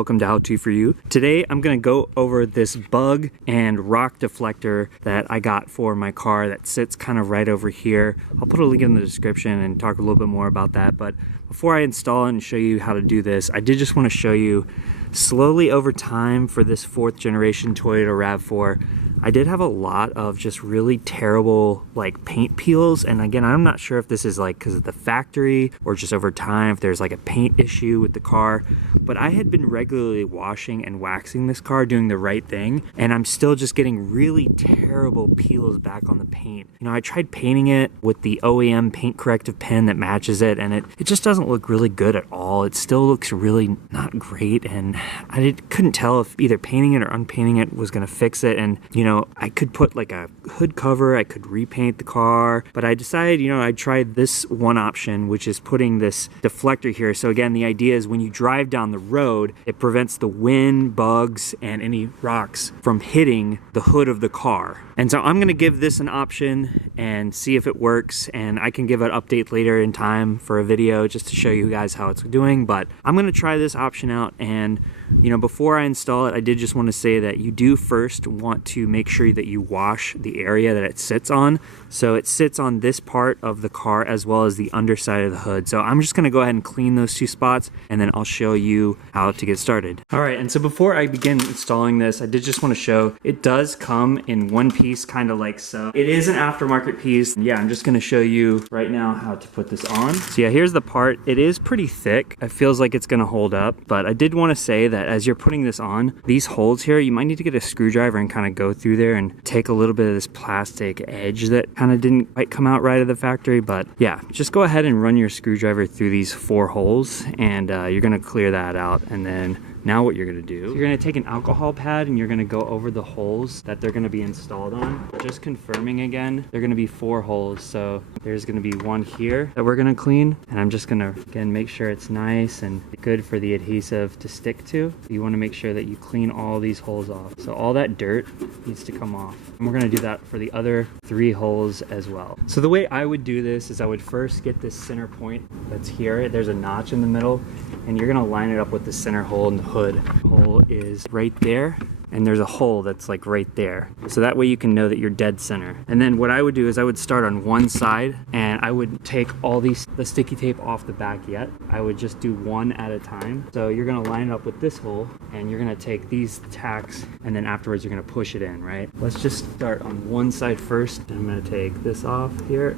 welcome to How To For You. Today I'm gonna go over this bug and rock deflector that I got for my car that sits kind of right over here. I'll put a link in the description and talk a little bit more about that, but before I install it and show you how to do this, I did just want to show you slowly over time for this 4th generation Toyota Rav4, I did have a lot of just really terrible like paint peels, and again, I'm not sure if this is like because of the factory or just over time if there's like a paint issue with the car, but I had been regularly washing and waxing this car, doing the right thing, and I'm still just getting really terrible peels back on the paint. You know, I tried painting it with the OEM paint corrective pen that matches it, and it just doesn't look really good at all. It still looks really not great, and I couldn't tell if either painting it or unpainting it was gonna fix it. And you know, I could put like a hood cover, I could repaint the car, but I decided, you know, I tried this one option, which is putting this deflector here. So again, the idea is when you drive down the road, it prevents the wind, bugs, and any rocks from hitting the hood of the car. And so I'm gonna give this an option and see if it works, and I can give an update later in time for a video just to show you guys how it's doing, but I'm gonna try this option out. And you know, before I install it, I did just want to say that you do first want to make sure that you wash the area that it sits on. So it sits on this part of the car as well as the underside of the hood. So I'm just going to go ahead and clean those 2 spots, and then I'll show you how to get started. All right, and so before I begin installing this, I did just want to show it does come in one piece, kind of like so. It is an aftermarket piece. Yeah, I'm just going to show you right now how to put this on. So yeah, here's the part. It is pretty thick. It feels like it's going to hold up, but I did want to say that as you're putting this on, these holes here, you might need to get a screwdriver and kind of go through there and take a little bit of this plastic edge that kind of didn't quite come out right of the factory. But yeah, just go ahead and run your screwdriver through these 4 holes, and you're gonna clear that out. And then now what you're gonna do, you're gonna take an alcohol pad and you're gonna go over the holes that they're gonna be installed on. Just confirming again, they're gonna be 4 holes. So there's gonna be one here that we're gonna clean, and I'm just gonna, again, make sure it's nice and good for the adhesive to stick to. You wanna make sure that you clean all these holes off. So all that dirt needs to come off. And we're gonna do that for the other 3 holes as well. So the way I would do this is I would first get this center point that's here. There's a notch in the middle, and you're gonna line it up with the center hole in the hood. Hole is right there, and there's a hole that's like right there. So that way you can know that you're dead center. And then what I would do is I would start on one side, and I would take all the sticky tape off the back yet. I would just do one at a time. So you're gonna line it up with this hole, and you're gonna take these tacks, and then afterwards you're gonna push it in, right? Let's just start on one side first. I'm gonna take this off here.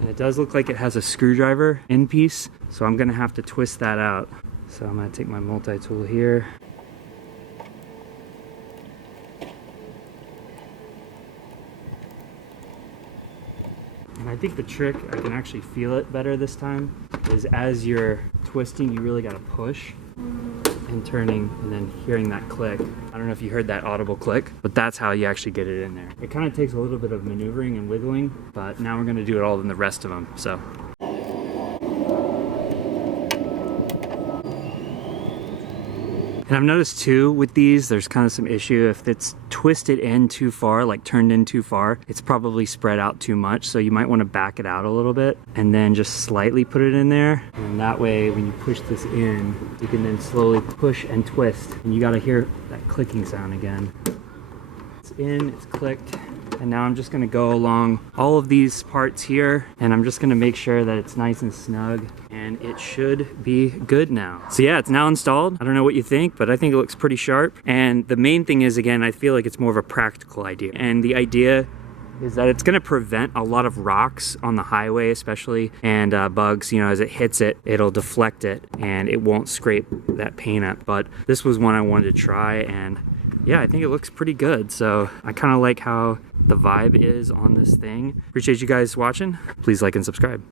And it does look like it has a screwdriver end piece, so I'm gonna have to twist that out. So I'm gonna take my multi-tool here. And I think the trick, I can actually feel it better this time, is as you're twisting, you really gotta push and turning, and then hearing that click. I don't know if you heard that audible click, but that's how you actually get it in there. It kind of takes a little bit of maneuvering and wiggling, but now we're gonna do it all in the rest of them, so. And I've noticed too with these, there's kind of some issue if it's twisted in too far, like turned in too far, it's probably spread out too much. So you might want to back it out a little bit and then just slightly put it in there. And that way, when you push this in, you can then slowly push and twist. And you got to hear that clicking sound again. It's in, it's clicked. And now I'm just gonna go along all of these parts here, and I'm just gonna make sure that it's nice and snug, and it should be good now. So yeah, it's now installed. I don't know what you think, but I think it looks pretty sharp. And the main thing is, again, I feel like it's more of a practical idea. And the idea is that it's gonna prevent a lot of rocks on the highway especially, and bugs, you know, as it hits it, it'll deflect it, and it won't scrape that paint up. But this was one I wanted to try, and yeah, I think it looks pretty good. So I kind of like how the vibe is on this thing. Appreciate you guys watching. Please like and subscribe.